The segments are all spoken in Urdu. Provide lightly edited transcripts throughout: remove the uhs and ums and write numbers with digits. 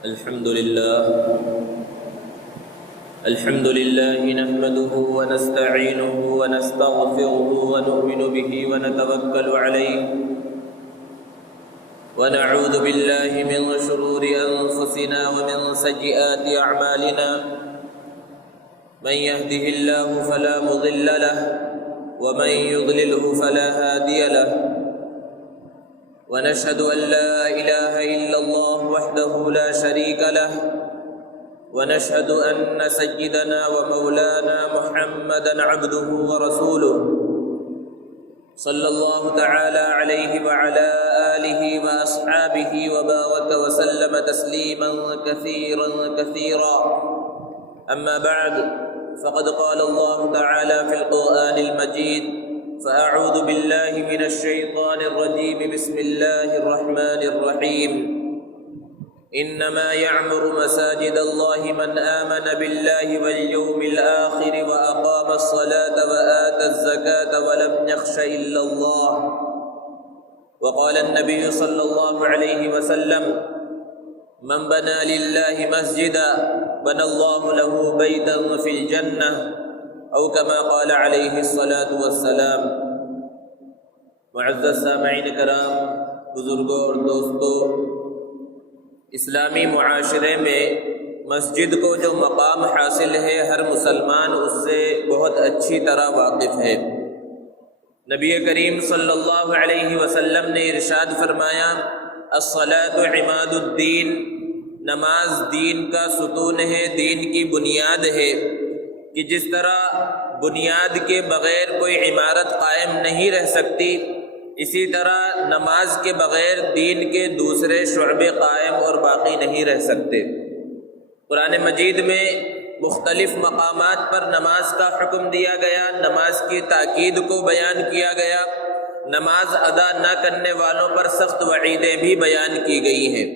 الحمد لله نحمده ونستعينه ونستغفره ونؤمن به ونتوكل عليه ونعوذ بالله من شرور أنفسنا ومن سيئات أعمالنا من يهده الله فلا مضل له ومن يضلله فلا هادي له ونشهد أن لا إله إلا الله وحده لا شريك له ونشهد أن سيدنا ومولانا محمدا عبده ورسوله صلى الله تعالى عليه وعلى آله وأصحابه وبارك وسلم تسليما كثيرا أما بعد فقد قال الله تعالى في القرآن المجيد فأعوذ بالله من الشيطان الرجيم بسم الله الرحمن الرحيم إنما يعمر مساجد الله من آمن بالله واليوم الآخر وأقام الصلاة وآتى الزكاة ولم يخش إلا الله وقال النبي صلى الله عليه وسلم من بنى لله مسجدا بنى الله له بيتا في الجنة او كما قال علیہ الصلاۃ والسلام۔ معزز سامعین کرام، بزرگوں اور دوستوں، اسلامی معاشرے میں مسجد کو جو مقام حاصل ہے ہر مسلمان اس سے بہت اچھی طرح واقف ہے۔ نبی کریم صلی اللہ علیہ وسلم نے ارشاد فرمایا الصلاۃ عماد الدین، نماز دین کا ستون ہے، دین کی بنیاد ہے کہ جس طرح بنیاد کے بغیر کوئی عمارت قائم نہیں رہ سکتی، اسی طرح نماز کے بغیر دین کے دوسرے شعبے قائم اور باقی نہیں رہ سکتے۔ قرآن مجید میں مختلف مقامات پر نماز کا حکم دیا گیا، نماز کی تاکید کو بیان کیا گیا، نماز ادا نہ کرنے والوں پر سخت وعیدیں بھی بیان کی گئی ہیں،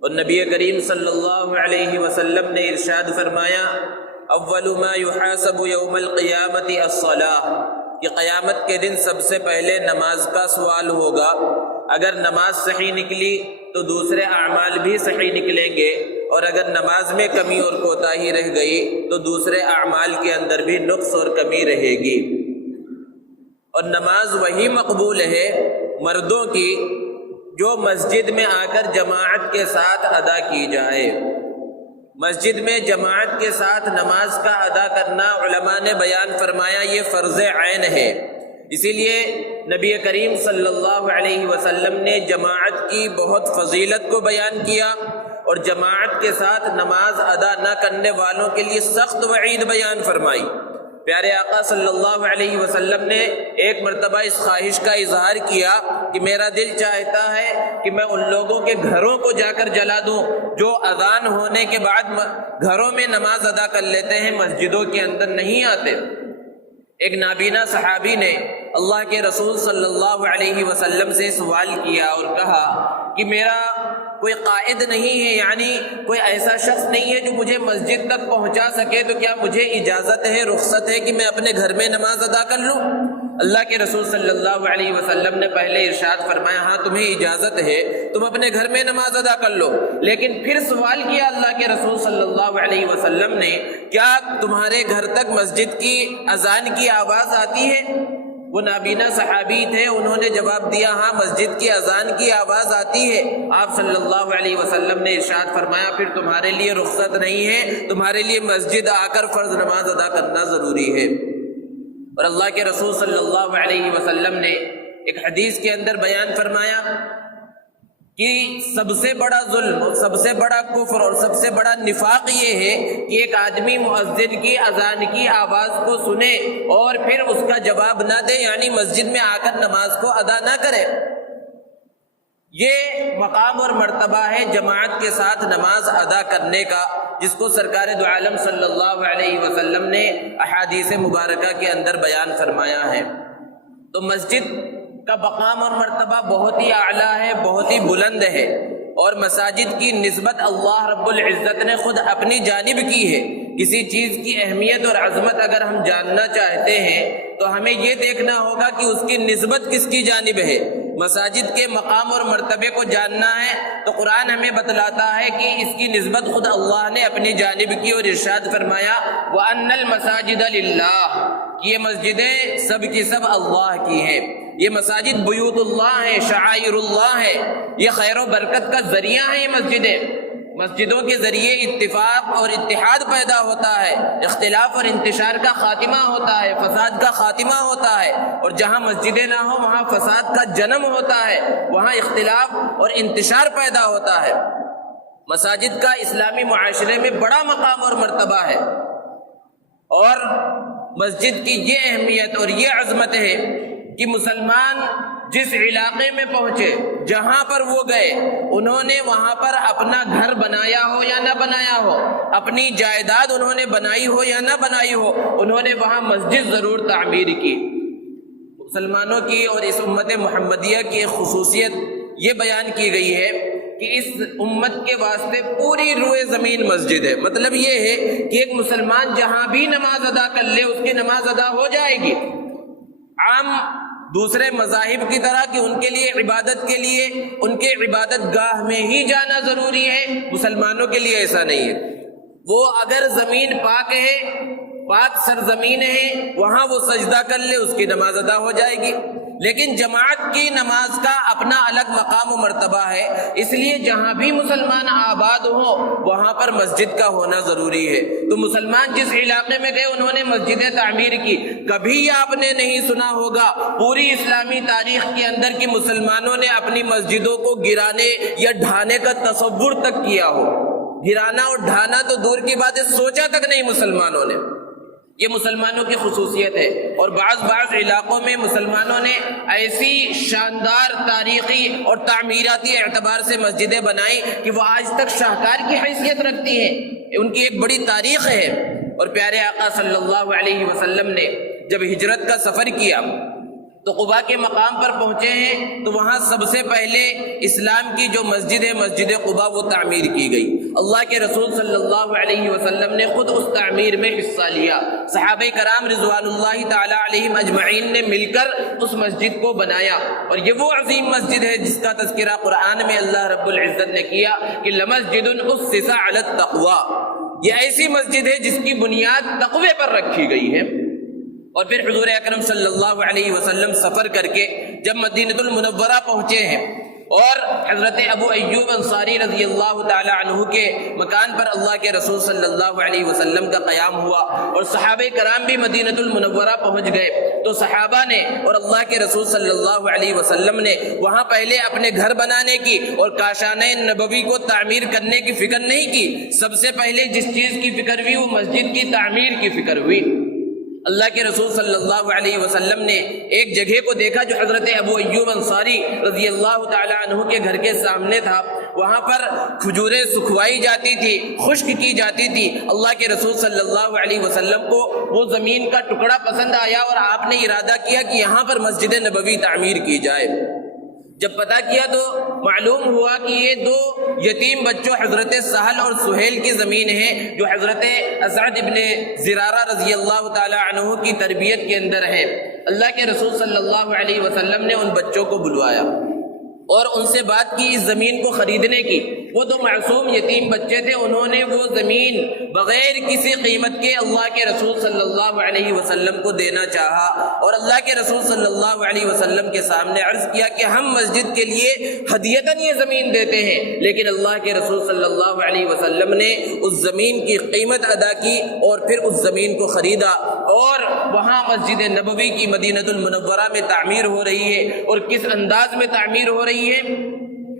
اور نبی کریم صلی اللہ علیہ وسلم نے ارشاد فرمایا اول ما یحاسب یوم القیامت الصلاۃ، کہ قیامت کے دن سب سے پہلے نماز کا سوال ہوگا۔ اگر نماز صحیح نکلی تو دوسرے اعمال بھی صحیح نکلیں گے، اور اگر نماز میں کمی اور کوتاہی رہ گئی تو دوسرے اعمال کے اندر بھی نقص اور کمی رہے گی۔ اور نماز وہی مقبول ہے مردوں کی جو مسجد میں آ کر جماعت کے ساتھ ادا کی جائے۔ مسجد میں جماعت کے ساتھ نماز کا ادا کرنا علماء نے بیان فرمایا یہ فرض عین ہے، اسی لیے نبی کریم صلی اللہ علیہ وسلم نے جماعت کی بہت فضیلت کو بیان کیا، اور جماعت کے ساتھ نماز ادا نہ کرنے والوں کے لیے سخت وعید بیان فرمائی۔ پیارے آقا صلی اللہ علیہ وسلم نے ایک مرتبہ اس خواہش کا اظہار کیا کہ میرا دل چاہتا ہے کہ میں ان لوگوں کے گھروں کو جا کر جلا دوں جو اذان ہونے کے بعد گھروں میں نماز ادا کر لیتے ہیں، مسجدوں کے اندر نہیں آتے۔ ایک نابینا صحابی نے اللہ کے رسول صلی اللہ علیہ وسلم سے سوال کیا اور کہا کہ میرا کوئی قائد نہیں ہے، یعنی کوئی ایسا شخص نہیں ہے جو مجھے مسجد تک پہنچا سکے، تو کیا مجھے اجازت ہے، رخصت ہے کہ میں اپنے گھر میں نماز ادا کر لوں؟ اللہ کے رسول صلی اللہ علیہ وسلم نے پہلے ارشاد فرمایا ہاں تمہیں اجازت ہے، تم اپنے گھر میں نماز ادا کر لو، لیکن پھر سوال کیا اللہ کے رسول صلی اللہ علیہ وسلم نے کیا تمہارے گھر تک مسجد کی اذان کی آواز آتی ہے؟ وہ نابینا صحابی تھے، انہوں نے جواب دیا ہاں مسجد کی اذان کی آواز آتی ہے۔ آپ صلی اللہ علیہ وسلم نے ارشاد فرمایا پھر تمہارے لیے رخصت نہیں ہے، تمہارے لیے مسجد آ کر فرض نماز ادا کرنا ضروری ہے۔ اور اللہ کے رسول صلی اللہ علیہ وسلم نے ایک حدیث کے اندر بیان فرمایا کہ سب سے بڑا ظلم، سب سے بڑا کفر اور سب سے بڑا نفاق یہ ہے کہ ایک آدمی مؤذن کی اذان کی آواز کو سنے اور پھر اس کا جواب نہ دے، یعنی مسجد میں آ کر نماز کو ادا نہ کرے۔ یہ مقام اور مرتبہ ہے جماعت کے ساتھ نماز ادا کرنے کا، جس کو سرکار دو عالم صلی اللہ علیہ وسلم نے احادیث مبارکہ کے اندر بیان فرمایا ہے۔ تو مسجد کا مقام اور مرتبہ بہت ہی اعلیٰ ہے، بہت ہی بلند ہے، اور مساجد کی نسبت اللہ رب العزت نے خود اپنی جانب کی ہے۔ کسی چیز کی اہمیت اور عظمت اگر ہم جاننا چاہتے ہیں تو ہمیں یہ دیکھنا ہوگا کہ اس کی نسبت کس کی جانب ہے۔ مساجد کے مقام اور مرتبے کو جاننا ہے تو قرآن ہمیں بتلاتا ہے کہ اس کی نسبت خود اللہ نے اپنی جانب کی اور ارشاد فرمایا وَأَنَّ الْمَسَاجِدَ لِلَّهِ کہ یہ مسجدیں سب کی سب اللہ کی ہیں. یہ مساجد بیوت اللہ ہیں، شعائر اللہ ہے، یہ خیر و برکت کا ذریعہ ہیں. یہ مسجدیں، مسجدوں کے ذریعے اتفاق اور اتحاد پیدا ہوتا ہے، اختلاف اور انتشار کا خاتمہ ہوتا ہے، فساد کا خاتمہ ہوتا ہے. اور جہاں مسجدیں نہ ہوں وہاں فساد کا جنم ہوتا ہے، وہاں اختلاف اور انتشار پیدا ہوتا ہے. مساجد کا اسلامی معاشرے میں بڑا مقام اور مرتبہ ہے، اور مسجد کی یہ اہمیت اور یہ عظمت ہے کہ مسلمان جس علاقے میں پہنچے، جہاں پر وہ گئے، انہوں نے وہاں پر اپنا گھر بنایا ہو یا نہ بنایا ہو، اپنی جائیداد انہوں نے بنائی ہو یا نہ بنائی ہو، انہوں نے وہاں مسجد ضرور تعمیر کی. مسلمانوں کی اور اس امت محمدیہ کی ایک خصوصیت یہ بیان کی گئی ہے کہ اس امت کے واسطے پوری روئے زمین مسجد ہے. مطلب یہ ہے کہ ایک مسلمان جہاں بھی نماز ادا کر لے اس کی نماز ادا ہو جائے گی. عام دوسرے مذاہب کی طرح کہ ان کے لیے عبادت کے لیے ان کے عبادت گاہ میں ہی جانا ضروری ہے، مسلمانوں کے لیے ایسا نہیں ہے. وہ اگر زمین پاک ہے، پاک سرزمین ہے، وہاں وہ سجدہ کر لے اس کی نماز ادا ہو جائے گی. لیکن جماعت کی نماز کا اپنا الگ مقام و مرتبہ ہے، اس لیے جہاں بھی مسلمان آباد ہوں وہاں پر مسجد کا ہونا ضروری ہے. تو مسلمان جس علاقے میں گئے انہوں نے مسجدیں تعمیر کی. کبھی آپ نے نہیں سنا ہوگا پوری اسلامی تاریخ کے اندر کہ مسلمانوں نے اپنی مسجدوں کو گرانے یا ڈھانے کا تصور تک کیا ہو. گرانا اور ڈھانا تو دور کی بات ہے، سوچا تک نہیں مسلمانوں نے. یہ مسلمانوں کی خصوصیت ہے. اور بعض علاقوں میں مسلمانوں نے ایسی شاندار تاریخی اور تعمیراتی اعتبار سے مسجدیں بنائی کہ وہ آج تک شاہکار کی حیثیت رکھتی ہیں. ان کی ایک بڑی تاریخ ہے. اور پیارے آقا صلی اللہ علیہ وسلم نے جب ہجرت کا سفر کیا تو قباء کے مقام پر پہنچے ہیں تو وہاں سب سے پہلے اسلام کی جو مسجد ہے مسجد قباء وہ تعمیر کی گئی. اللہ کے رسول صلی اللہ علیہ وسلم نے خود اس تعمیر میں حصہ لیا. صحابہ کرام رضوان اللہ تعالی علیہم اجمعین نے مل کر اس مسجد کو بنایا. اور یہ وہ عظیم مسجد ہے جس کا تذکرہ قرآن میں اللہ رب العزت نے کیا کہ لمسجد اسس علی التقوی. یہ ایسی مسجد ہے جس کی بنیاد تقوی پر رکھی گئی ہے. اور پھر حضور اکرم صلی اللہ علیہ وسلم سفر کر کے جب مدینۃ المنورہ پہنچے ہیں اور حضرت ابو ایوب انصاری رضی اللہ تعالی عنہ کے مکان پر اللہ کے رسول صلی اللہ علیہ وسلم کا قیام ہوا اور صحابہ کرام بھی مدینۃ المنورہ پہنچ گئے تو صحابہ نے اور اللہ کے رسول صلی اللہ علیہ وسلم نے وہاں پہلے اپنے گھر بنانے کی اور کاشانہ نبوی کو تعمیر کرنے کی فکر نہیں کی. سب سے پہلے جس چیز کی فکر ہوئی وہ مسجد کی تعمیر کی فکر ہوئی. اللہ کے رسول صلی اللہ علیہ وسلم نے ایک جگہ کو دیکھا جو حضرت ابو ایوب انصاری رضی اللہ تعالی عنہ کے گھر کے سامنے تھا. وہاں پر کھجوریں سکھوائی جاتی تھی، خشک کی جاتی تھی. اللہ کے رسول صلی اللہ علیہ وسلم کو وہ زمین کا ٹکڑا پسند آیا اور آپ نے ارادہ کیا کہ یہاں پر مسجد نبوی تعمیر کی جائے. جب پتہ کیا تو معلوم ہوا کہ یہ دو یتیم بچوں حضرت سہل اور سہیل کی زمین ہے جو حضرت اسعد ابن زرارہ رضی اللہ تعالی عنہ کی تربیت کے اندر ہے. اللہ کے رسول صلی اللہ علیہ وسلم نے ان بچوں کو بلوایا اور ان سے بات کی اس زمین کو خریدنے کی. وہ دو معصوم یتیم بچے تھے، انہوں نے وہ زمین بغیر کسی قیمت کے اللہ کے رسول صلی اللہ علیہ وسلم کو دینا چاہا اور اللہ کے رسول صلی اللہ علیہ وسلم کے سامنے عرض کیا کہ ہم مسجد کے لیے ہدیتاً یہ زمین دیتے ہیں. لیکن اللہ کے رسول صلی اللہ علیہ وسلم نے اس زمین کی قیمت ادا کی اور پھر اس زمین کو خریدا اور وہاں مسجد نبوی کی مدینۃ المنورہ میں تعمیر ہو رہی ہے. اور کس انداز میں تعمیر ہو رہی ہے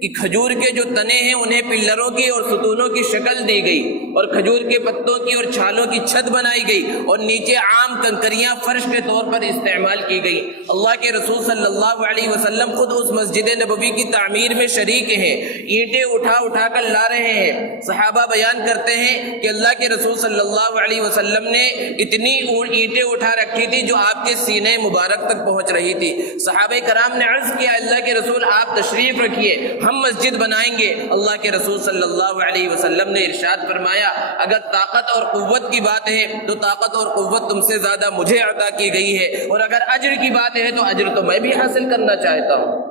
کہ کھجور کے جو تنے ہیں انہیں پلروں کی اور ستونوں کی شکل دی گئی اور کھجور کے پتوں کی اور چھالوں کی چھت بنائی گئی اور نیچے عام کنکریاں فرش کے طور پر استعمال کی گئی. اللہ کے رسول صلی اللہ علیہ وسلم خود اس مسجد نبوی کی تعمیر میں شریک ہیں، اینٹیں اٹھا اٹھا کر لا رہے ہیں. صحابہ بیان کرتے ہیں کہ اللہ کے رسول صلی اللہ علیہ وسلم نے اتنی اینٹیں اٹھا رکھی تھی جو آپ کے سینے مبارک تک پہنچ رہی تھی. صحابہ کرام نے عرض کیا اللہ کے رسول آپ تشریف رکھیے، ہم مسجد بنائیں گے. اللہ کے رسول صلی اللہ علیہ وسلم نے ارشاد فرمایا اگر طاقت اور قوت کی بات ہے تو طاقت اور قوت تم سے زیادہ مجھے عطا کی گئی ہے اور اگر اجر کی بات ہے تو اجر تو میں بھی حاصل کرنا چاہتا ہوں.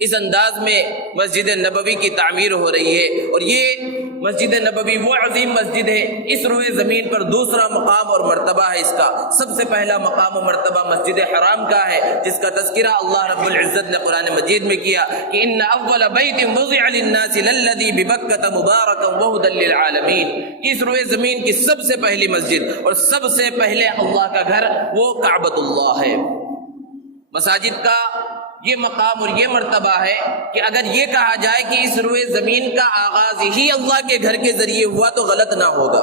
اس انداز میں مسجد نبوی کی تعمیر ہو رہی ہے، اور یہ مسجد نبوی وہ عظیم مسجد ہے، اس روئے زمین پر دوسرا مقام اور مرتبہ ہے اس کا۔ سب سے پہلا مقام و مرتبہ مسجد حرام کا ہے، جس کا تذکرہ اللہ رب العزت نے قرآن مجید میں کیا کہ ان اول بیت وضع للناس للذی ببکۃ مبارکا وہدی للعالمین۔ اس روئے زمین کی سب سے پہلی مسجد اور سب سے پہلے اللہ کا گھر وہ کعبۃ اللہ ہے۔ مساجد کا یہ مقام اور یہ مرتبہ ہے کہ اگر یہ کہا جائے کہ اس روئے زمین کا آغاز ہی اللہ کے گھر کے ذریعے ہوا تو غلط نہ ہوگا۔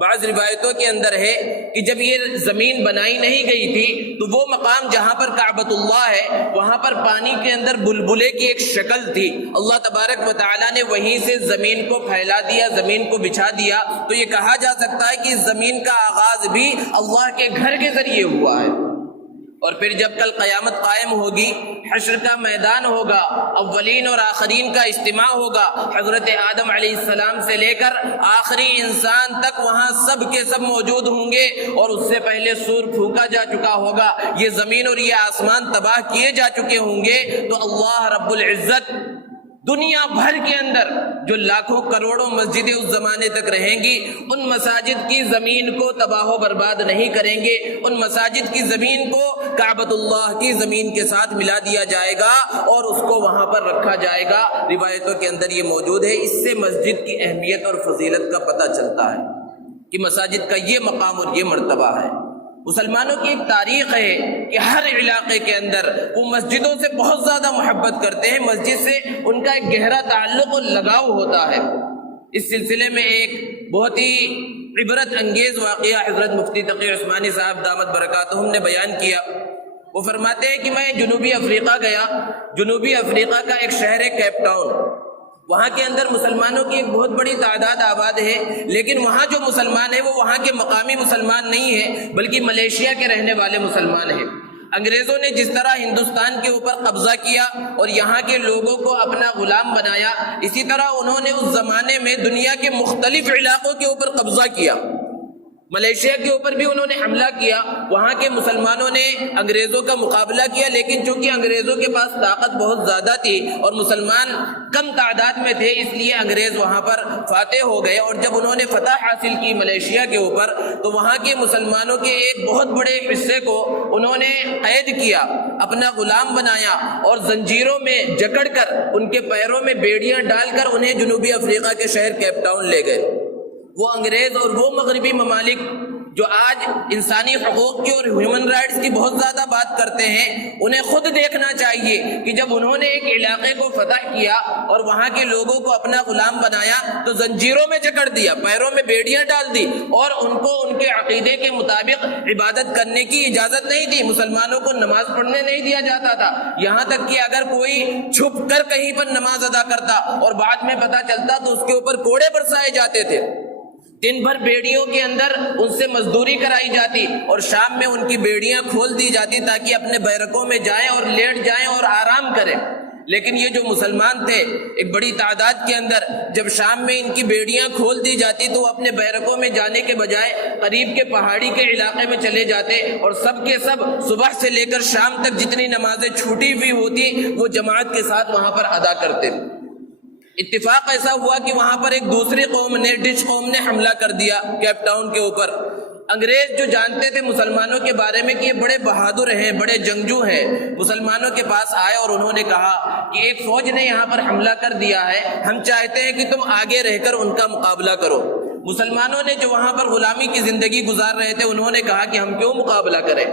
بعض روایتوں کے اندر ہے کہ جب یہ زمین بنائی نہیں گئی تھی تو وہ مقام جہاں پر کعبۃ اللہ ہے وہاں پر پانی کے اندر بلبلے کی ایک شکل تھی، اللہ تبارک و تعالیٰ نے وہیں سے زمین کو پھیلا دیا، زمین کو بچھا دیا، تو یہ کہا جا سکتا ہے کہ اس زمین کا آغاز بھی اللہ کے گھر کے ذریعے ہوا ہے۔ اور پھر جب کل قیامت قائم ہوگی، حشر کا میدان ہوگا، اولین اور آخرین کا اجتماع ہوگا، حضرت آدم علیہ السلام سے لے کر آخری انسان تک وہاں سب کے سب موجود ہوں گے، اور اس سے پہلے سور پھونکا جا چکا ہوگا، یہ زمین اور یہ آسمان تباہ کیے جا چکے ہوں گے، تو اللہ رب العزت دنیا بھر کے اندر جو لاکھوں کروڑوں مسجدیں اس زمانے تک رہیں گی، ان مساجد کی زمین کو تباہ و برباد نہیں کریں گے، ان مساجد کی زمین کو کعبۃ اللہ کی زمین کے ساتھ ملا دیا جائے گا اور اس کو وہاں پر رکھا جائے گا۔ روایتوں کے اندر یہ موجود ہے۔ اس سے مسجد کی اہمیت اور فضیلت کا پتہ چلتا ہے کہ مساجد کا یہ مقام اور یہ مرتبہ ہے۔ مسلمانوں کی ایک تاریخ ہے کہ ہر علاقے کے اندر وہ مسجدوں سے بہت زیادہ محبت کرتے ہیں، مسجد سے ان کا ایک گہرا تعلق اور لگاؤ ہوتا ہے۔ اس سلسلے میں ایک بہت ہی عبرت انگیز واقعہ حضرت مفتی تقی عثمانی صاحب دامت برکاتہم نے بیان کیا۔ وہ فرماتے ہیں کہ میں جنوبی افریقہ گیا، جنوبی افریقہ کا ایک شہر ہے کیپ ٹاؤن، وہاں کے اندر مسلمانوں کی ایک بہت بڑی تعداد آباد ہے، لیکن وہاں جو مسلمان ہیں وہ وہاں کے مقامی مسلمان نہیں ہیں بلکہ ملیشیا کے رہنے والے مسلمان ہیں۔ انگریزوں نے جس طرح ہندوستان کے اوپر قبضہ کیا اور یہاں کے لوگوں کو اپنا غلام بنایا، اسی طرح انہوں نے اس زمانے میں دنیا کے مختلف علاقوں کے اوپر قبضہ کیا۔ ملیشیا کے اوپر بھی انہوں نے حملہ کیا، وہاں کے مسلمانوں نے انگریزوں کا مقابلہ کیا، لیکن چونکہ انگریزوں کے پاس طاقت بہت زیادہ تھی اور مسلمان کم تعداد میں تھے، اس لیے انگریز وہاں پر فاتح ہو گئے، اور جب انہوں نے فتح حاصل کی ملیشیا کے اوپر تو وہاں کے مسلمانوں کے ایک بہت بڑے حصے کو انہوں نے قید کیا، اپنا غلام بنایا اور زنجیروں میں جکڑ کر ان کے پیروں میں بیڑیاں ڈال کر انہیں جنوبی افریقہ کے شہر کیپ ٹاؤن لے گئے۔ وہ انگریز اور وہ مغربی ممالک جو آج انسانی حقوق کی اور ہیومن رائٹس کی بہت زیادہ بات کرتے ہیں، انہیں خود دیکھنا چاہیے کہ جب انہوں نے ایک علاقے کو فتح کیا اور وہاں کے لوگوں کو اپنا غلام بنایا تو زنجیروں میں جکڑ دیا، پیروں میں بیڑیاں ڈال دی، اور ان کو ان کے عقیدے کے مطابق عبادت کرنے کی اجازت نہیں تھی، مسلمانوں کو نماز پڑھنے نہیں دیا جاتا تھا، یہاں تک کہ اگر کوئی چھپ کر کہیں پر نماز ادا کرتا اور بعد میں پتہ چلتا تو اس کے اوپر کوڑے برسائے جاتے تھے۔ دن بھر بیڑیوں کے اندر ان سے مزدوری کرائی جاتی اور شام میں ان کی بیڑیاں کھول دی جاتی تاکہ اپنے بیرکوں میں جائیں اور لیٹ جائیں اور آرام کریں۔ لیکن یہ جو مسلمان تھے ایک بڑی تعداد کے اندر، جب شام میں ان کی بیڑیاں کھول دی جاتی تو وہ اپنے بیرکوں میں جانے کے بجائے قریب کے پہاڑی کے علاقے میں چلے جاتے اور سب کے سب صبح سے لے کر شام تک جتنی نمازیں چھوٹی ہوئی ہوتی وہ جماعت کے ساتھ وہاں پر ادا کرتے۔ اتفاق ایسا ہوا کہ وہاں پر ایک دوسری قوم نے، ڈچ قوم نے حملہ کر دیا کیپ ٹاؤن کے اوپر۔ انگریز جو جانتے تھے مسلمانوں کے بارے میں کہ یہ بڑے بہادر ہیں، بڑے جنگجو ہیں، مسلمانوں کے پاس آئے اور انہوں نے کہا کہ ایک فوج نے یہاں پر حملہ کر دیا ہے، ہم چاہتے ہیں کہ تم آگے رہ کر ان کا مقابلہ کرو۔ مسلمانوں نے جو وہاں پر غلامی کی زندگی گزار رہے تھے انہوں نے کہا کہ ہم کیوں مقابلہ کریں،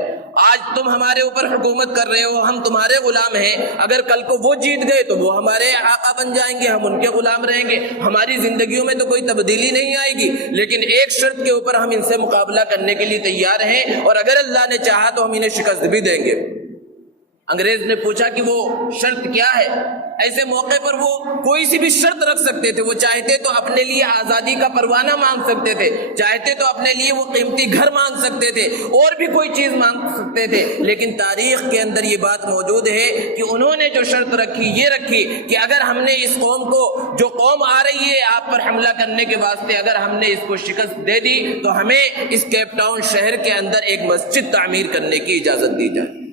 آج تم ہمارے اوپر حکومت کر رہے ہو، ہم تمہارے غلام ہیں، اگر کل کو وہ جیت گئے تو وہ ہمارے آقا بن جائیں گے، ہم ان کے غلام رہیں گے، ہماری زندگیوں میں تو کوئی تبدیلی نہیں آئے گی، لیکن ایک شرط کے اوپر ہم ان سے مقابلہ کرنے کے لیے تیار ہیں اور اگر اللہ نے چاہا تو ہم انہیں شکست بھی دیں گے۔ انگریز نے پوچھا کہ وہ شرط کیا ہے؟ ایسے موقع پر وہ کوئی سی بھی شرط رکھ سکتے تھے، وہ چاہتے تو اپنے لیے آزادی کا پروانہ مانگ سکتے تھے، چاہتے تو اپنے لیے وہ قیمتی گھر مانگ سکتے تھے، اور بھی کوئی چیز مانگ سکتے تھے، لیکن تاریخ کے اندر یہ بات موجود ہے کہ انہوں نے جو شرط رکھی یہ رکھی کہ اگر ہم نے اس قوم کو، جو قوم آ رہی ہے آپ پر حملہ کرنے کے واسطے، اگر ہم نے اس کو شکست دے دی تو ہمیں اس کیپ ٹاؤن شہر کے اندر ایک مسجد تعمیر کرنے کی اجازت دی جائے۔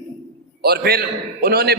اور پھر انہوں نے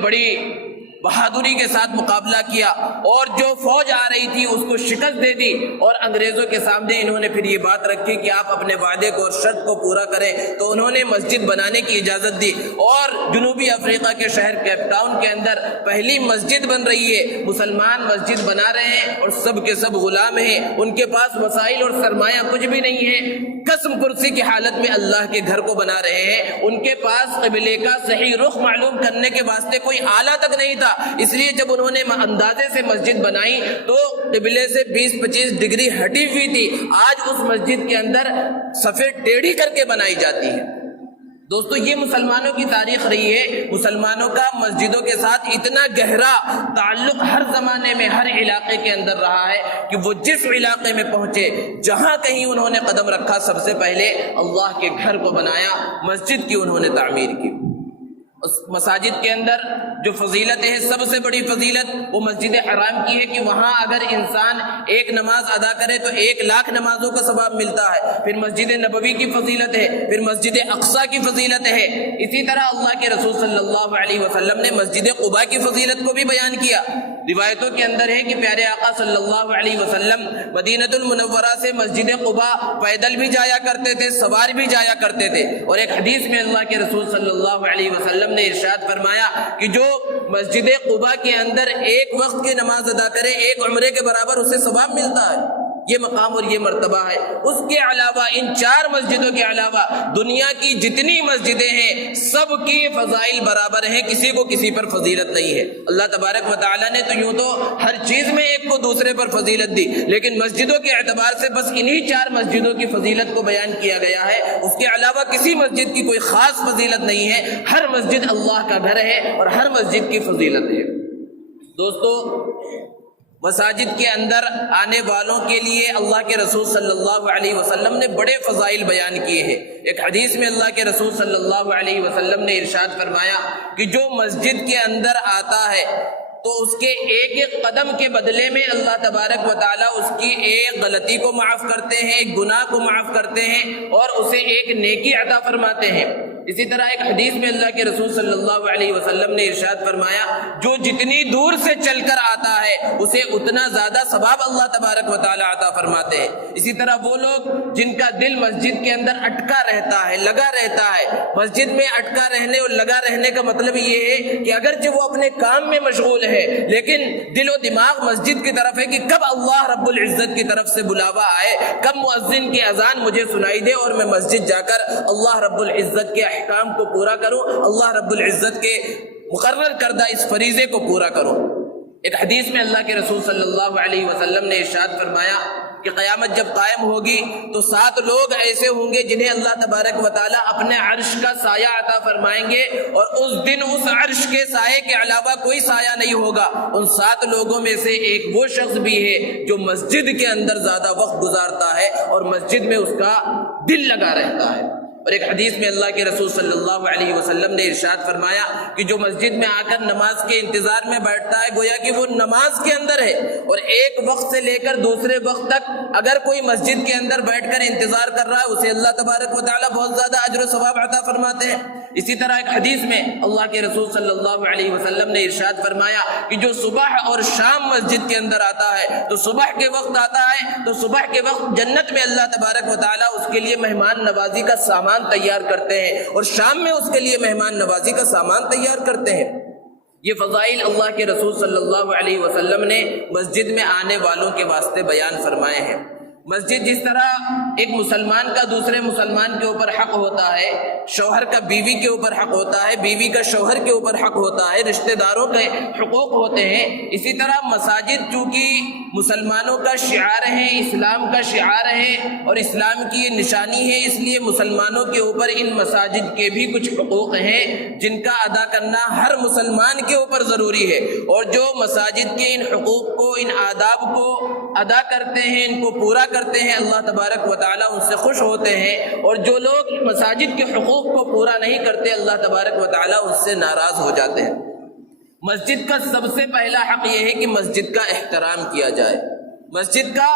بہادری کے ساتھ مقابلہ کیا اور جو فوج آ رہی تھی اس کو شکست دے دی، اور انگریزوں کے سامنے انہوں نے پھر یہ بات رکھی کہ آپ اپنے وعدے کو اور شرط کو پورا کریں، تو انہوں نے مسجد بنانے کی اجازت دی، اور جنوبی افریقہ کے شہر کیپ ٹاؤن کے اندر پہلی مسجد بن رہی ہے، مسلمان مسجد بنا رہے ہیں اور سب کے سب غلام ہیں، ان کے پاس وسائل اور سرمایہ کچھ بھی نہیں ہے، قسم کرسی کی حالت میں اللہ کے گھر کو بنا رہے ہیں، ان کے پاس قبلے کا صحیح رخ معلوم کرنے کے واسطے کوئی آلہ تک نہیں تھا، اس لیے جب انہوں نے اندازے سے مسجد بنائی تو قبلے سے 20-25 ڈگری ہٹی ہوئی تھی، آج اس مسجد کے اندر صفیں ٹیڑھی کر کے بنائی جاتی ہیں۔ دوستو یہ مسلمانوں کی تاریخ رہی ہے، مسلمانوں کا مسجدوں کے ساتھ اتنا گہرا تعلق ہر زمانے میں ہر علاقے کے اندر رہا ہے کہ وہ جس علاقے میں پہنچے، جہاں کہیں انہوں نے قدم رکھا، سب سے پہلے اللہ کے گھر کو بنایا، مسجد کی انہوں نے تعمیر کی۔ اس مساجد کے اندر جو فضیلت ہے، سب سے بڑی فضیلت وہ مسجد حرام کی ہے کہ وہاں اگر انسان ایک نماز ادا کرے تو 1,00,000 نمازوں کا ثواب ملتا ہے۔ پھر مسجد نبوی کی فضیلت ہے، پھر مسجد اقصی کی فضیلت ہے، اسی طرح اللہ کے رسول صلی اللہ علیہ وسلم نے مسجد قباء کی فضیلت کو بھی بیان کیا۔ روایتوں کے اندر ہے کہ پیارے آقا صلی اللہ علیہ وسلم مدینہ المنورہ سے مسجد قباء پیدل بھی جایا کرتے تھے، سوار بھی جایا کرتے تھے، اور ایک حدیث میں اللہ کے رسول صلی اللہ علیہ وسلم نے ارشاد فرمایا کہ جو مسجد قباء کے اندر ایک وقت کی نماز ادا کرے، ایک عمرے کے برابر اسے ثواب ملتا ہے۔ یہ مقام اور یہ مرتبہ ہے۔ اس کے علاوہ ان 4 مسجدوں کے علاوہ دنیا کی جتنی مسجدیں ہیں سب کی فضائل برابر ہیں، کسی کو کسی پر فضیلت نہیں ہے۔ اللہ تبارک و تعالیٰ نے تو یوں تو ہر چیز میں ایک کو دوسرے پر فضیلت دی، لیکن مسجدوں کے اعتبار سے بس انہی 4 مسجدوں کی فضیلت کو بیان کیا گیا ہے، اس کے علاوہ کسی مسجد کی کوئی خاص فضیلت نہیں ہے۔ ہر مسجد اللہ کا گھر ہے اور ہر مسجد کی فضیلت ہے۔ دوستو مساجد کے اندر آنے والوں کے لیے اللہ کے رسول صلی اللہ علیہ وسلم نے بڑے فضائل بیان کیے ہیں۔ ایک حدیث میں اللہ کے رسول صلی اللہ علیہ وسلم نے ارشاد فرمایا کہ جو مسجد کے اندر آتا ہے تو اس کے ایک ایک قدم کے بدلے میں اللہ تبارک و تعالیٰ اس کی ایک غلطی کو معاف کرتے ہیں، ایک گناہ کو معاف کرتے ہیں اور اسے ایک نیکی عطا فرماتے ہیں۔ اسی طرح ایک حدیث میں اللہ کے رسول صلی اللہ علیہ وسلم نے ارشاد فرمایا جو جتنی دور سے چل کر آتا ہے اسے اتنا زیادہ ثواب اللہ تبارک و تعالیٰ عطا فرماتے ہیں۔ اسی طرح وہ لوگ جن کا دل مسجد کے اندر اٹکا رہتا ہے، لگا رہتا ہے، مسجد میں اٹکا رہنے اور لگا رہنے کا مطلب یہ ہے کہ اگرچہ وہ اپنے کام میں مشغول ہے لیکن دل و دماغ مسجد کی طرف ہے کہ کب اللہ رب العزت کی طرف سے بلاوا آئے، کب مؤذن کی اذان مجھے سنائی دے اور میں مسجد جا کر اللہ رب العزت کے احکام کو پورا کروں، اللہ رب العزت کے مقرر کردہ اس فریضے کو پورا کروں۔ ایک حدیث میں اللہ کے رسول صلی اللہ علیہ وسلم نے ارشاد فرمایا کہ قیامت جب قائم ہوگی تو 7 لوگ ایسے ہوں گے جنہیں اللہ تبارک و تعالیٰ اپنے عرش کا سایہ عطا فرمائیں گے، اور اس دن اس عرش کے سائے کے علاوہ کوئی سایہ نہیں ہوگا۔ ان 7 لوگوں میں سے ایک وہ شخص بھی ہے جو مسجد کے اندر زیادہ وقت گزارتا ہے اور مسجد میں اس کا دل لگا رہتا ہے۔ اور ایک حدیث میں اللہ کے رسول صلی اللہ علیہ وسلم نے ارشاد فرمایا کہ جو مسجد میں آ کر نماز کے انتظار میں بیٹھتا ہے گویا کہ وہ نماز کے اندر ہے، اور ایک وقت سے لے کر دوسرے وقت تک اگر کوئی مسجد کے اندر بیٹھ کر انتظار کر رہا ہے اسے اللہ تبارک و تعالیٰ بہت زیادہ اجر و ثواب عطا فرماتے ہیں۔ اسی طرح ایک حدیث میں اللہ کے رسول صلی اللہ علیہ وسلم نے ارشاد فرمایا کہ جو صبح اور شام مسجد کے اندر آتا ہے تو صبح کے وقت آتا ہے تو صبح کے وقت جنت میں اللہ تبارک و تعالیٰ اس کے لیے مہمان نوازی کا سامان تیار کرتے ہیں، اور شام میں اس کے لیے مہمان نوازی کا سامان تیار کرتے ہیں۔ یہ فضائل اللہ کے رسول صلی اللہ علیہ وسلم نے مسجد میں آنے والوں کے واسطے بیان فرمائے ہیں۔ مسجد جس طرح ایک مسلمان کا دوسرے مسلمان کے اوپر حق ہوتا ہے، شوہر کا بیوی کے اوپر حق ہوتا ہے، بیوی کا شوہر کے اوپر حق ہوتا ہے، رشتہ داروں کے حقوق ہوتے ہیں، اسی طرح مساجد چونکہ مسلمانوں کا شعار ہے، اسلام کا شعار ہے اور اسلام کی یہ نشانی ہے، اس لیے مسلمانوں کے اوپر ان مساجد کے بھی کچھ حقوق ہیں جن کا ادا کرنا ہر مسلمان کے اوپر ضروری ہے، اور جو مساجد کے ان حقوق کو، ان آداب کو ادا کرتے ہیں، ان کو پورا کرتے ہیں، اللہ تبارک و تعالیٰ ان سے خوش ہوتے ہیں، اور جو لوگ مساجد کے حقوق کو پورا نہیں کرتے اللہ تبارک و تعالیٰ اس سے ناراض ہو جاتے ہیں۔ مسجد کا سب سے پہلا حق یہ ہے کہ مسجد کا احترام کیا جائے، مسجد کا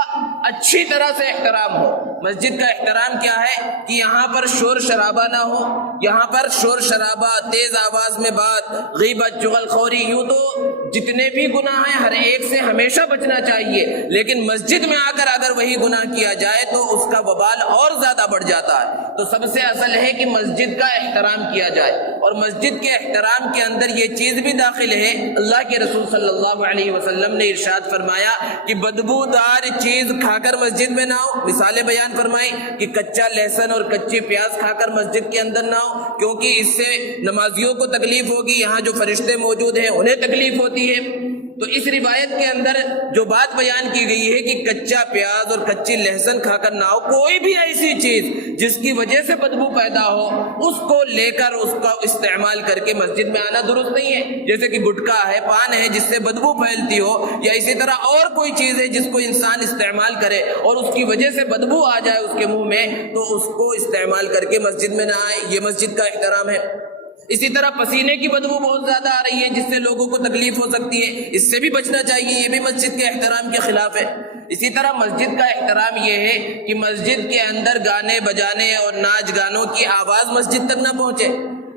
اچھی طرح سے احترام ہو۔ مسجد کا احترام کیا ہے کہ یہاں پر شور شرابہ نہ ہو، یہاں پر شور شرابہ، تیز آواز میں بات، غیبت، چغل خوری، یوں تو جتنے بھی گناہ ہیں ہر ایک سے ہمیشہ بچنا چاہیے، لیکن مسجد میں آ کر اگر وہی گناہ کیا جائے تو اس کا وبال اور زیادہ بڑھ جاتا ہے۔ تو سب سے اصل ہے کہ مسجد کا احترام کیا جائے، اور مسجد کے احترام کے اندر یہ چیز بھی داخل ہے، اللہ کے رسول صلی اللہ علیہ وسلم نے ارشاد فرمایا کہ بدبودار چیز کھا کر مسجد میں نہ ہو۔ مثالیں بیان فرمائی کہ کچا لہسن اور کچی پیاز کھا کر مسجد کے اندر نہ ہو، کیونکہ اس سے نمازیوں کو تکلیف ہوگی، یہاں جو فرشتے موجود ہیں انہیں تکلیف ہوتی ہے۔ تو اس روایت کے اندر جو بات بیان کی گئی ہے کہ کچا پیاز اور کچی لہسن کھا کر نہ ہو، کوئی بھی ایسی چیز جس کی وجہ سے بدبو پیدا ہو اس کو لے کر اس کا استعمال کر کے مسجد میں آنا درست نہیں ہے، جیسے کہ گٹکا ہے، پان ہے جس سے بدبو پھیلتی ہو، یا اسی طرح اور کوئی چیز ہے جس کو انسان استعمال کرے اور اس کی وجہ سے بدبو آ جائے اس کے منہ میں، تو اس کو استعمال کر کے مسجد میں نہ آئے، یہ مسجد کا احترام ہے۔ اسی طرح پسینے کی بدبو بہت زیادہ آ رہی ہے جس سے لوگوں کو تکلیف ہو سکتی ہے، اس سے بھی بچنا چاہیے، یہ بھی مسجد کے احترام کے خلاف ہے۔ اسی طرح مسجد کا احترام یہ ہے کہ مسجد کے اندر گانے بجانے اور ناچ گانوں کی آواز مسجد تک نہ پہنچے۔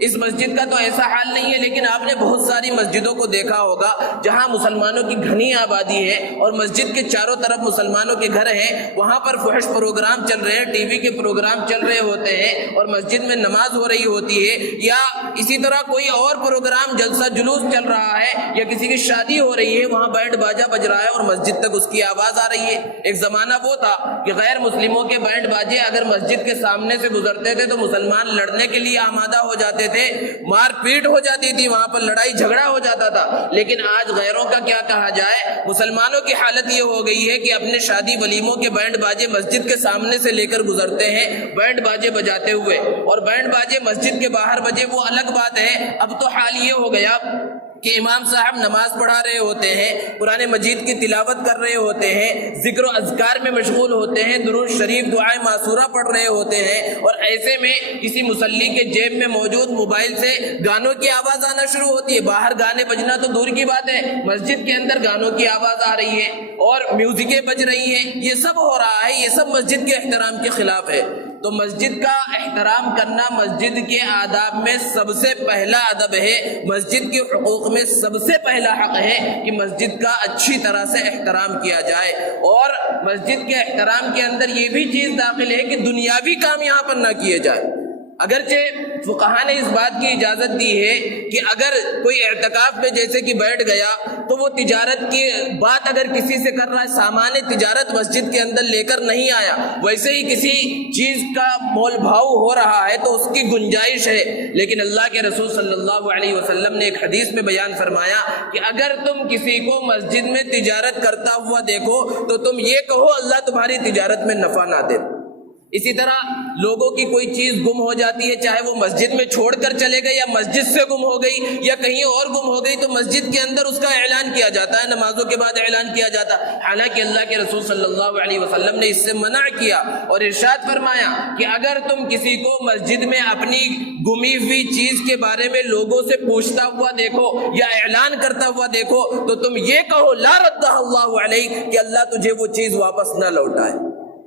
اس مسجد کا تو ایسا حال نہیں ہے، لیکن آپ نے بہت ساری مسجدوں کو دیکھا ہوگا جہاں مسلمانوں کی گھنی آبادی ہے اور مسجد کے چاروں طرف مسلمانوں کے گھر ہیں، وہاں پر فحش پروگرام چل رہے ہیں، ٹی وی کے پروگرام چل رہے ہوتے ہیں اور مسجد میں نماز ہو رہی ہوتی ہے، یا اسی طرح کوئی اور پروگرام جلسہ جلوس چل رہا ہے یا کسی کی شادی ہو رہی ہے، وہاں بینڈ باجا بج رہا ہے اور مسجد تک اس کی آواز آ رہی ہے۔ ایک زمانہ وہ تھا کہ غیر مسلموں کے بینڈ باجے اگر مسجد کے سامنے سے گزرتے تھے تو مسلمان لڑنے کے لیے آمادہ ہو جاتے تھے، مار پیٹ ہو جاتی تھی، وہاں پر لڑائی جھگڑا ہو جاتا تھا۔ لیکن آج غیروں کا کیا کہا جائے، مسلمانوں کی حالت یہ ہو گئی ہے کہ اپنے شادی ولیموں کے بینڈ باجے مسجد کے سامنے سے لے کر گزرتے ہیں بینڈ باجے بجاتے ہوئے، اور بینڈ باجے مسجد کے باہر بجے وہ الگ بات ہے۔ اب تو حال یہ ہو گیا کہ امام صاحب نماز پڑھا رہے ہوتے ہیں، قرآن مجید کی تلاوت کر رہے ہوتے ہیں، ذکر و اذکار میں مشغول ہوتے ہیں، درود شریف دعائیں معصورہ پڑھ رہے ہوتے ہیں، اور ایسے میں کسی مصلی کے جیب میں موجود موبائل سے گانوں کی آواز آنا شروع ہوتی ہے۔ باہر گانے بجنا تو دور کی بات ہے، مسجد کے اندر گانوں کی آواز آ رہی ہے اور میوزکیں بج رہی ہیں، یہ سب ہو رہا ہے، یہ سب مسجد کے احترام کے خلاف ہے۔ تو مسجد کا احترام کرنا مسجد کے آداب میں سب سے پہلا ادب ہے، مسجد کے حقوق میں سب سے پہلا حق ہے کہ مسجد کا اچھی طرح سے احترام کیا جائے، اور مسجد کے احترام کے اندر یہ بھی چیز داخل ہے کہ دنیاوی کام یہاں پر نہ کیے جائے۔ اگرچہ فقہا نے اس بات کی اجازت دی ہے کہ اگر کوئی اعتکاف میں جیسے کہ بیٹھ گیا تو وہ تجارت کی بات اگر کسی سے کر رہا ہے، سامان تجارت مسجد کے اندر لے کر نہیں آیا، ویسے ہی کسی چیز کا مول بھاؤ ہو رہا ہے تو اس کی گنجائش ہے، لیکن اللہ کے رسول صلی اللہ علیہ وسلم نے ایک حدیث میں بیان فرمایا کہ اگر تم کسی کو مسجد میں تجارت کرتا ہوا دیکھو تو تم یہ کہو اللہ تمہاری تجارت میں نفع نہ دے۔ اسی طرح لوگوں کی کوئی چیز گم ہو جاتی ہے، چاہے وہ مسجد میں چھوڑ کر چلے گئے یا مسجد سے گم ہو گئی یا کہیں اور گم ہو گئی، تو مسجد کے اندر اس کا اعلان کیا جاتا ہے، نمازوں کے بعد اعلان کیا جاتا ہے۔ حالانکہ اللہ کے رسول صلی اللہ علیہ وسلم نے اس سے منع کیا اور ارشاد فرمایا کہ اگر تم کسی کو مسجد میں اپنی گمی ہوئی چیز کے بارے میں لوگوں سے پوچھتا ہوا دیکھو یا اعلان کرتا ہوا دیکھو تو تم یہ کہو لا ردہ اللہ علیہ، کہ اللہ تجھے وہ چیز واپس نہ لوٹائے۔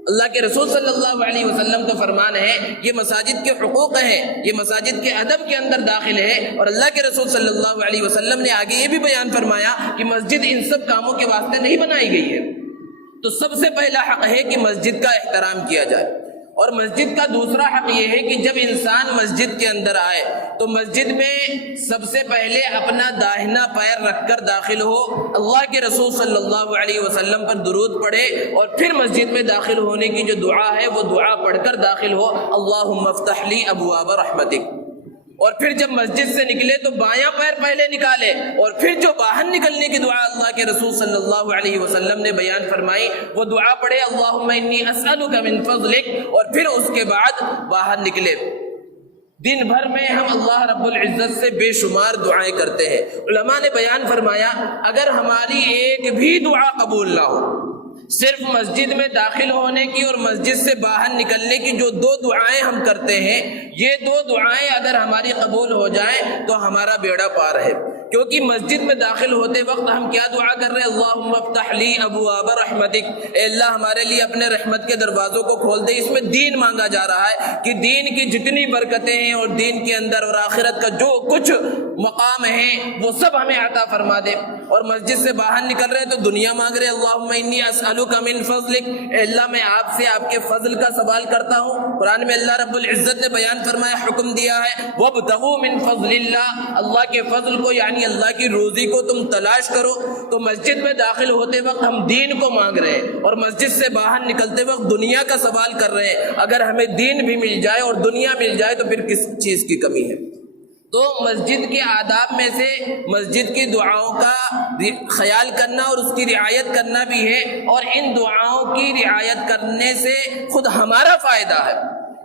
اللہ کے رسول صلی اللہ علیہ وسلم کا فرمان ہے، یہ مساجد کے حقوق ہیں، یہ مساجد کے ادب کے اندر داخل ہے، اور اللہ کے رسول صلی اللہ علیہ وسلم نے آگے یہ بھی بیان فرمایا کہ مسجد ان سب کاموں کے واسطے نہیں بنائی گئی ہے۔ تو سب سے پہلا حق ہے کہ مسجد کا احترام کیا جائے، اور مسجد کا دوسرا حق یہ ہے کہ جب انسان مسجد کے اندر آئے تو مسجد میں سب سے پہلے اپنا داہنا پیر رکھ کر داخل ہو، اللہ کے رسول صلی اللہ علیہ وسلم پر درود پڑھے، اور پھر مسجد میں داخل ہونے کی جو دعا ہے وہ دعا پڑھ کر داخل ہو، اللہم افتح لی ابواب رحمتک۔ اور پھر جب مسجد سے نکلے تو بایاں پیر پہلے نکالے، اور پھر جو باہر نکلنے کی دعا اللہ کے رسول صلی اللہ علیہ وسلم نے بیان فرمائی وہ دعا پڑھے، اللہم انی اسألک من فضلک، اور پھر اس کے بعد باہر نکلے۔ دن بھر میں ہم اللہ رب العزت سے بے شمار دعائیں کرتے ہیں، علماء نے بیان فرمایا اگر ہماری ایک بھی دعا قبول نہ ہو، صرف مسجد میں داخل ہونے کی اور مسجد سے باہر نکلنے کی جو دو دعائیں ہم کرتے ہیں، یہ دو دعائیں اگر ہماری قبول ہو جائیں تو ہمارا بیڑا پار ہے۔ کیونکہ مسجد میں داخل ہوتے وقت ہم کیا دعا کر رہے ہیں؟ اللہم افتح لی ابواب رحمتک، اے اللہ ہمارے لیے اپنے رحمت کے دروازوں کو کھول دے۔ اس میں دین مانگا جا رہا ہے کہ دین کی جتنی برکتیں ہیں اور دین کے اندر اور آخرت کا جو کچھ مقام ہے وہ سب ہمیں عطا فرما دے۔ اور مسجد سے باہر نکل رہے تو دنیا مانگ رہے، اللہم انی اسألک من فضلک، اے اللہ میں آپ سے آپ کے فضل کا سوال کرتا ہوں۔ قرآن میں اللہ رب العزت نے بیان فرمایا، حکم دیا ہے وابتغوا من فضل اللہ، اللہ کے فضل کو یعنی اللہ کی روزی کو تم تلاش کرو۔ تو مسجد میں داخل ہوتے وقت ہم دین کو مانگ رہے ہیں اور مسجد سے باہر نکلتے وقت دنیا کا سوال کر رہے ہیں۔ اگر ہمیں دین بھی مل جائے اور دنیا مل جائے تو پھر کس چیز کی کمی ہے؟ تو مسجد کے آداب میں سے مسجد کی دعاؤں کا خیال کرنا اور اس کی رعایت کرنا بھی ہے، اور ان دعاؤں کی رعایت کرنے سے خود ہمارا فائدہ ہے۔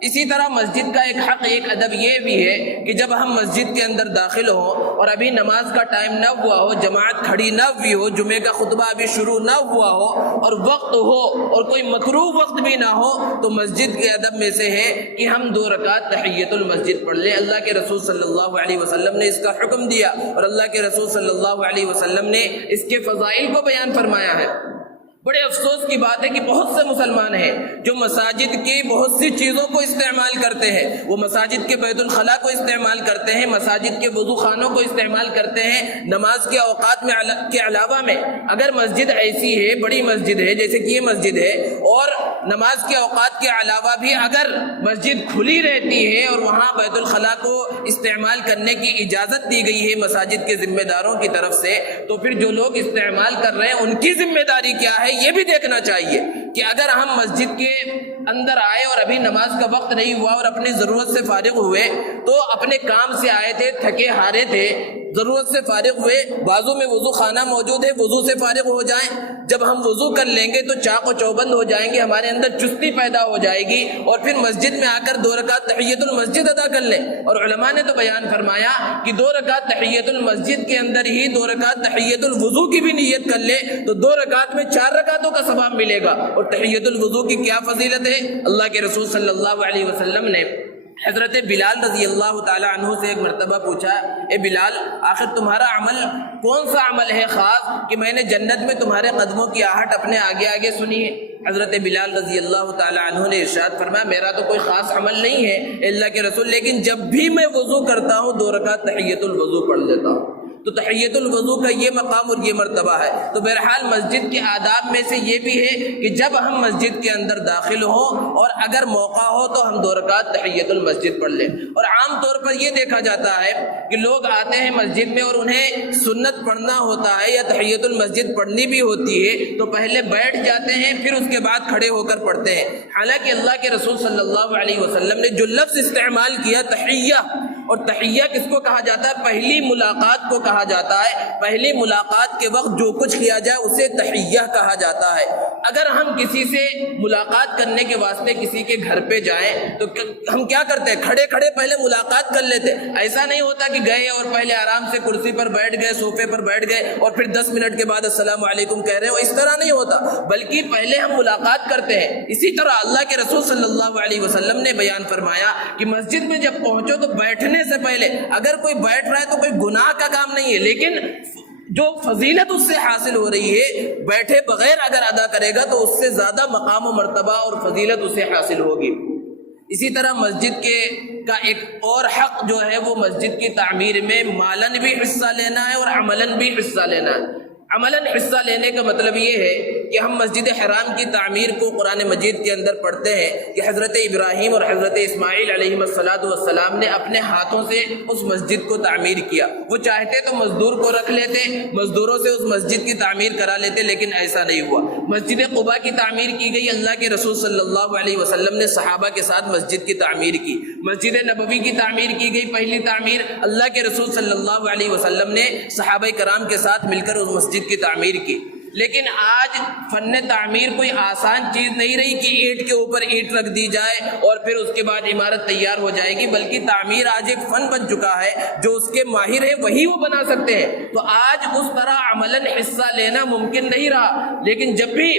اسی طرح مسجد کا ایک حق، ایک ادب یہ بھی ہے کہ جب ہم مسجد کے اندر داخل ہوں اور ابھی نماز کا ٹائم نہ ہوا ہو، جماعت کھڑی نہ ہوئی ہو، جمعے کا خطبہ ابھی شروع نہ ہوا ہو اور وقت ہو اور کوئی مکروہ وقت بھی نہ ہو، تو مسجد کے ادب میں سے ہے کہ ہم 2 رکعت تحیۃ المسجد پڑھ لیں۔ اللہ کے رسول صلی اللہ علیہ وسلم نے اس کا حکم دیا اور اللہ کے رسول صلی اللہ علیہ وسلم نے اس کے فضائل کو بیان فرمایا ہے۔ بڑے افسوس کی بات ہے کہ بہت سے مسلمان ہیں جو مساجد کی بہت سی چیزوں کو استعمال کرتے ہیں، وہ مساجد کے بیت الخلاء کو استعمال کرتے ہیں، مساجد کے وضو خانوں کو استعمال کرتے ہیں نماز کے اوقات میں کے علاوہ میں۔ اگر مسجد ایسی ہے، بڑی مسجد ہے جیسے کہ یہ مسجد ہے، اور نماز کے اوقات کے علاوہ بھی اگر مسجد کھلی رہتی ہے اور وہاں بیت الخلاء کو استعمال کرنے کی اجازت دی گئی ہے مساجد کے ذمہ داروں کی طرف سے، تو پھر جو لوگ استعمال کر رہے ہیں ان کی ذمہ داری کیا ہے یہ بھی دیکھنا چاہیے کہ اگر ہم مسجد کے اندر آئے اور ابھی نماز کا وقت نہیں ہوا اور اپنی ضرورت سے فارغ ہوئے، تو اپنے کام سے آئے تھے، تھکے ہارے تھے، ضرورت سے فارغ ہوئے، بازو میں وضو خانہ موجود ہے، وضو سے فارغ ہو جائیں۔ جب ہم وضو کر لیں گے تو چاق و چوبند ہو جائیں گے، ہمارے اندر چستی پیدا ہو جائے گی، اور پھر مسجد میں آ کر 2 رکعت تحیۃ المسجد ادا کر لیں۔ اور علماء نے تو بیان فرمایا کہ 2 رکعت تحیۃ المسجد کے اندر ہی 2 رکعت تحیۃ الوضو کی بھی نیت کر لے تو 2 رکعت میں 4 رکعتوں کا ثواب ملے گا۔ اور تحیۃ الوضو کی کیا فضیلت ہے؟ اللہ کے رسول صلی اللہ علیہ وسلم نے حضرت بلال رضی اللہ تعالی عنہ سے ایک مرتبہ پوچھا، اے بلال آخر تمہارا عمل کون سا عمل ہے خاص کہ میں نے جنت میں تمہارے قدموں کی آہٹ اپنے آگے آگے سنی ہے؟ حضرت بلال رضی اللہ تعالی عنہ نے ارشاد فرمایا، میرا تو کوئی خاص عمل نہیں ہے اللہ کے رسول، لیکن جب بھی میں وضو کرتا ہوں 2 رکعت تحیۃ الوضو پڑھ لیتا ہوں۔ تو تحیۃ الوضو کا یہ مقام اور یہ مرتبہ ہے۔ تو بہرحال مسجد کے آداب میں سے یہ بھی ہے کہ جب ہم مسجد کے اندر داخل ہوں اور اگر موقع ہو تو ہم 2 رکعت تحیۃ المسجد پڑھ لیں۔ اور عام طور پر یہ دیکھا جاتا ہے کہ لوگ آتے ہیں مسجد میں اور انہیں سنت پڑھنا ہوتا ہے یا تحیۃ المسجد پڑھنی بھی ہوتی ہے تو پہلے بیٹھ جاتے ہیں، پھر اس کے بعد کھڑے ہو کر پڑھتے ہیں۔ حالانکہ اللہ کے رسول صلی اللہ علیہ وسلم نے جو لفظ استعمال کیا تحیہ، اور تحیہ کس کو کہا جاتا ہے؟ پہلی ملاقات کو کہا جاتا ہے۔ پہلی ملاقات کے وقت جو کچھ کیا جائے اسے تحیہ کہا جاتا ہے۔ اگر ہم کسی سے ملاقات کرنے کے واسطے کسی کے گھر پہ جائیں تو ہم کیا کرتے ہیں؟ کھڑے کھڑے پہلے ملاقات کر لیتے۔ ایسا نہیں ہوتا کہ گئے اور پہلے آرام سے کرسی پر بیٹھ گئے، صوفے پر بیٹھ گئے اور پھر 10 منٹ کے بعد السلام علیکم کہہ رہے ہیں، اس طرح نہیں ہوتا، بلکہ پہلے ہم ملاقات کرتے ہیں۔ اسی طرح اللہ کے رسول صلی اللہ علیہ وسلم نے بیان فرمایا کہ مسجد میں جب پہنچو تو بیٹھنے سے پہلے اگر کوئی بیٹھ رہا ہے تو کوئی گناہ کا کام نہیں ہے، لیکن جو فضیلت اس سے حاصل ہو رہی ہے بیٹھے بغیر اگر ادا کرے گا تو اس سے زیادہ مقام و مرتبہ اور فضیلت اسے حاصل ہوگی۔ اسی طرح مسجد کا ایک اور حق جو ہے وہ مسجد کی تعمیر میں مالن بھی حصہ لینا ہے اور عملاً بھی حصہ لینا ہے۔ عملاً حصہ لینے کا مطلب یہ ہے کہ ہم مسجد حرام کی تعمیر کو قرآن مجید کے اندر پڑھتے ہیں کہ حضرت ابراہیم اور حضرت اسماعیل علیہ السلام نے اپنے ہاتھوں سے اس مسجد کو تعمیر کیا۔ وہ چاہتے تو مزدور کو رکھ لیتے، مزدوروں سے اس مسجد کی تعمیر کرا لیتے، لیکن ایسا نہیں ہوا۔ مسجد قباء کی تعمیر کی گئی، اللہ کے رسول صلی اللہ علیہ وسلم نے صحابہ کے ساتھ مسجد کی تعمیر کی۔ مسجد نبوی کی تعمیر کی گئی، پہلی تعمیر اللہ کے رسول صلی اللہ علیہ وسلم نے صحابہ کرام کے ساتھ مل کر اس مسجد کی تعمیر کی۔ لیکن آج فن تعمیر کوئی آسان چیز نہیں رہی کہ اینٹ کے اوپر اینٹ رکھ دی جائے اور پھر اس کے بعد عمارت تیار ہو جائے گی، بلکہ تعمیر آج ایک فن بن چکا ہے، جو اس کے ماہر ہیں وہی وہ بنا سکتے ہیں۔ تو آج اس طرح عملاً حصہ لینا ممکن نہیں رہا، لیکن جب بھی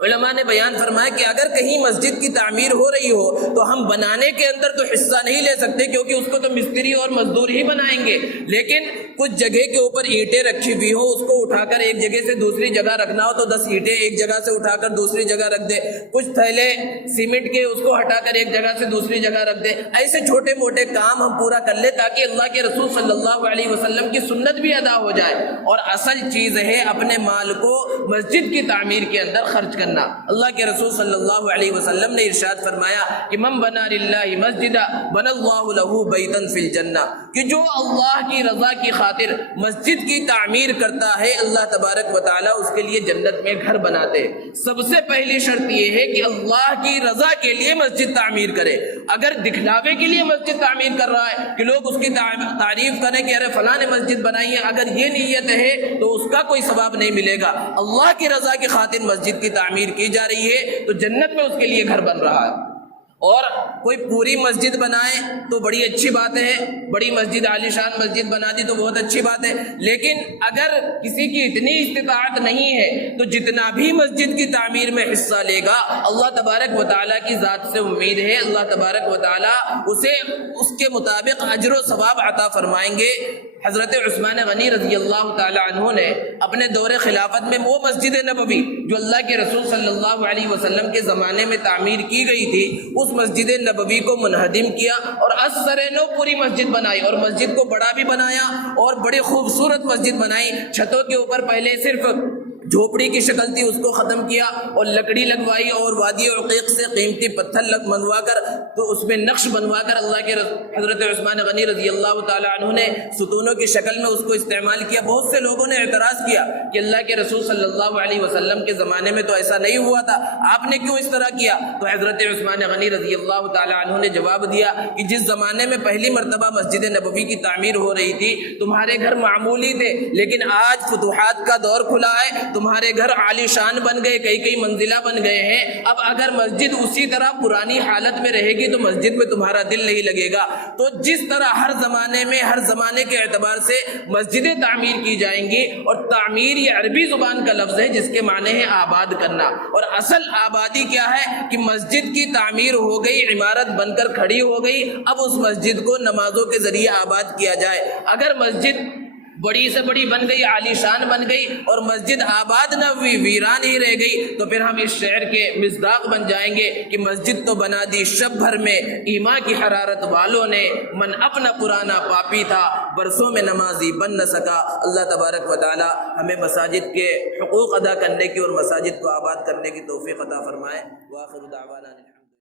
علماء نے بیان فرمایا کہ اگر کہیں مسجد کی تعمیر ہو رہی ہو تو ہم بنانے کے اندر تو حصہ نہیں لے سکتے، کیونکہ اس کو تو مستری اور مزدور ہی بنائیں گے، لیکن کچھ جگہ کے اوپر اینٹیں رکھی ہوئی ہو، اس کو اٹھا کر ایک جگہ سے دوسری جگہ رکھنا ہو تو 10 اینٹیں ایک جگہ سے اٹھا کر دوسری جگہ رکھ دے، کچھ تھیلے سیمنٹ کے اس کو ہٹا کر ایک جگہ سے دوسری جگہ رکھ دے، ایسے چھوٹے موٹے کام ہم پورا کر لیں تاکہ اللہ کے رسول صلی اللہ علیہ وسلم کی سنت بھی ادا ہو جائے۔ اور اصل چیز ہے اپنے مال کو مسجد کی تعمیر کے اندر خرچ کرنا۔ اللہ کے رسول صلی اللہ علیہ وسلم نے ارشاد فرمایا کہ من بنا للہ مسجدا بنى اللہ لہ بیتا فی الجنہ، کہ جو اللہ کی رضا کی خاطر مسجد کی تعمیر کرتا ہے اللہ تبارک و تعالیٰ اس کے لیے جنت میں گھر بناتے ہیں۔ سب سے پہلی شرط یہ ہے کہ اللہ کی رضا کے لیے مسجد تعمیر کرے۔ اگر دکھلاوے کے لیے مسجد تعمیر کر رہا ہے کہ لوگ اس کی تعریف کریں کہ ارے فلاں نے مسجد بنائی ہے، اگر یہ نیت ہے تو اس کا کوئی ثواب نہیں ملے گا۔ اللہ کی رضا کی خاطر مسجد کی تعمیر کی جا رہی ہے تو جنت میں اس کے لیے گھر بن رہا ہے۔ اور کوئی پوری مسجد بنائے تو بڑی اچھی بات ہے، بڑی مسجد عالی شان مسجد بنا دی تو بہت اچھی بات ہے، لیکن اگر کسی کی اتنی استطاعت نہیں ہے تو جتنا بھی مسجد کی تعمیر میں حصہ لے گا اللہ تبارک و تعالیٰ کی ذات سے امید ہے اللہ تبارک و تعالیٰ اسے اس کے مطابق اجر و ثواب عطا فرمائیں گے۔ حضرت عثمان غنی رضی اللہ تعالی عنہ نے اپنے دور خلافت میں وہ مسجد نبوی جو اللہ کے رسول صلی اللہ علیہ وسلم کے زمانے میں تعمیر کی گئی تھی، اس مسجد نبوی کو منہدم کیا اور از سر نو پوری مسجد بنائی، اور مسجد کو بڑا بھی بنایا اور بڑی خوبصورت مسجد بنائی۔ چھتوں کے اوپر پہلے صرف جھوپڑی کی شکل تھی، اس کو ختم کیا اور لکڑی لگوائی اور وادی عقیق سے قیمتی پتھر منگوا کر تو اس میں نقش بنوا کر اللہ کے حضرت عثمان غنی رضی اللہ تعالی عنہ نے ستونوں کی شکل میں اس کو استعمال کیا۔ بہت سے لوگوں نے اعتراض کیا کہ اللہ کے رسول صلی اللہ علیہ وسلم کے زمانے میں تو ایسا نہیں ہوا تھا، آپ نے کیوں اس طرح کیا؟ تو حضرت عثمان غنی رضی اللہ تعالی عنہ نے جواب دیا کہ جس زمانے میں پہلی مرتبہ مسجد نبوی کی تعمیر ہو رہی تھی تمہارے گھر معمولی تھے، لیکن آج فتوحات کا دور کھلا ہے، تمہارے گھر عالی شان بن گئے، کئی منزلہ بن گئے ہیں، اب اگر مسجد اسی طرح پرانی حالت میں رہے گی تو مسجد میں تمہارا دل نہیں لگے گا۔ تو جس طرح ہر زمانے میں ہر زمانے کے اعتبار سے مسجدیں تعمیر کی جائیں گی، اور تعمیر یہ عربی زبان کا لفظ ہے جس کے معنی ہے آباد کرنا، اور اصل آبادی کیا ہے کہ مسجد کی تعمیر ہو گئی، عمارت بن کر کھڑی ہو گئی، اب اس مسجد کو نمازوں کے ذریعے آباد کیا جائے۔ اگر مسجد بڑی سے بڑی بن گئی، عالی شان بن گئی اور مسجد آباد نہ ہوئی، ویران ہی رہ گئی، تو پھر ہم اس شعر کے مصداق بن جائیں گے کہ مسجد تو بنا دی شب بھر میں ایمان کی حرارت والوں نے، من اپنا پرانا پاپی تھا برسوں میں نمازی بن نہ سکا۔ اللہ تبارک و تعالی ہمیں مساجد کے حقوق ادا کرنے کی اور مساجد کو آباد کرنے کی توفیق عطا فرمائے۔ وآخر دعوانا